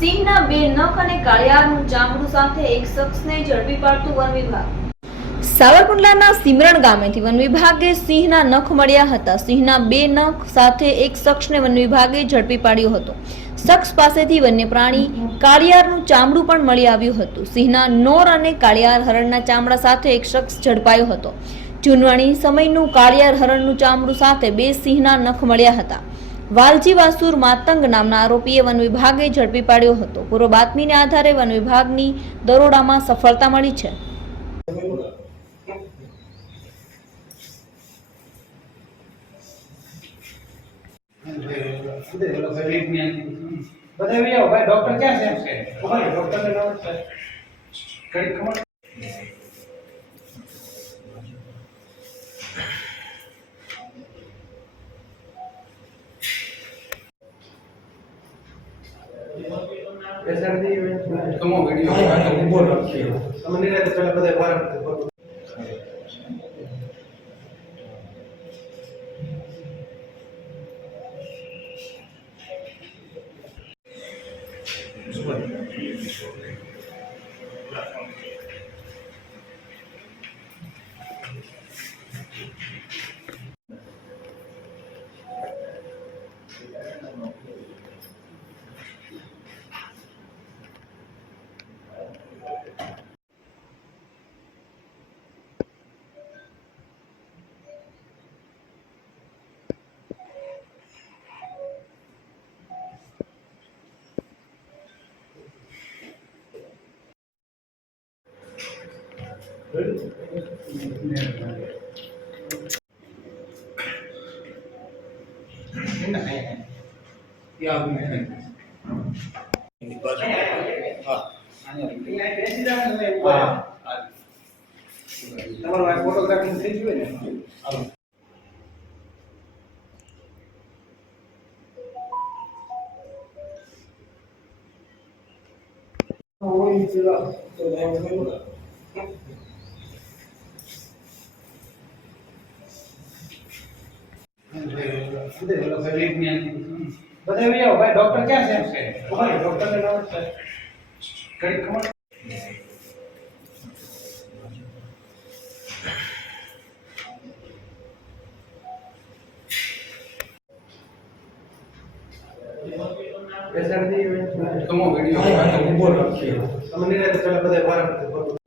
સિંહના બે નખ અને કાળિયારનું ચામડું સાથે એક શખ્સને ઝડપી પાડતું વન વિભાગ। સાવરકુંડલાના સિમરણ ગામેથી વન વિભાગે સિંહના નખ મળ્યા હતા। સિંહના બે નખ સાથે એક શખ્સને વન વિભાગે ઝડપી પાડ્યો હતો। શખ્સ પાસેથી વન્ય પ્રાણી કાળિયારનું ચામડું પણ મળી આવ્યું હતું। સિંહના નોર અને કાળિયાર હરણના ચામડા સાથે એક શખ્સ ઝડપાયો હતો। જૂનવાણી સમયનું કાળિયાર હરણનું ચામડું સાથે બે સિંહના નખ મળ્યા હતા। વાલજી વાસુર માતંગ નામના આરોપીએ વન વિભાગે ઝડપી પાડ્યો હતો। પૂર્વ બાતમીને આધારે વન વિભાગની દરોડામાં સફળતા મળી છે। बताइए भाई डॉक्टर क्या है भाई डॉक्टर ने नाम है कड़ी खबर ऐसा नहीं तुम वीडियो बोल रखी हो समझ नहीं रहे तो पहले बताइए बाहर क्या फोटोग्राफी થઈ ગયું ને હાલો वही चला तो बताइए भाई डॉक्टर क्या है भाई डॉक्टर ने नाम है कड़ी खबर ऐसा नहीं तुम वीडियो बोल रखी हो समझ नहीं रहे तो पहले बताइए बाहर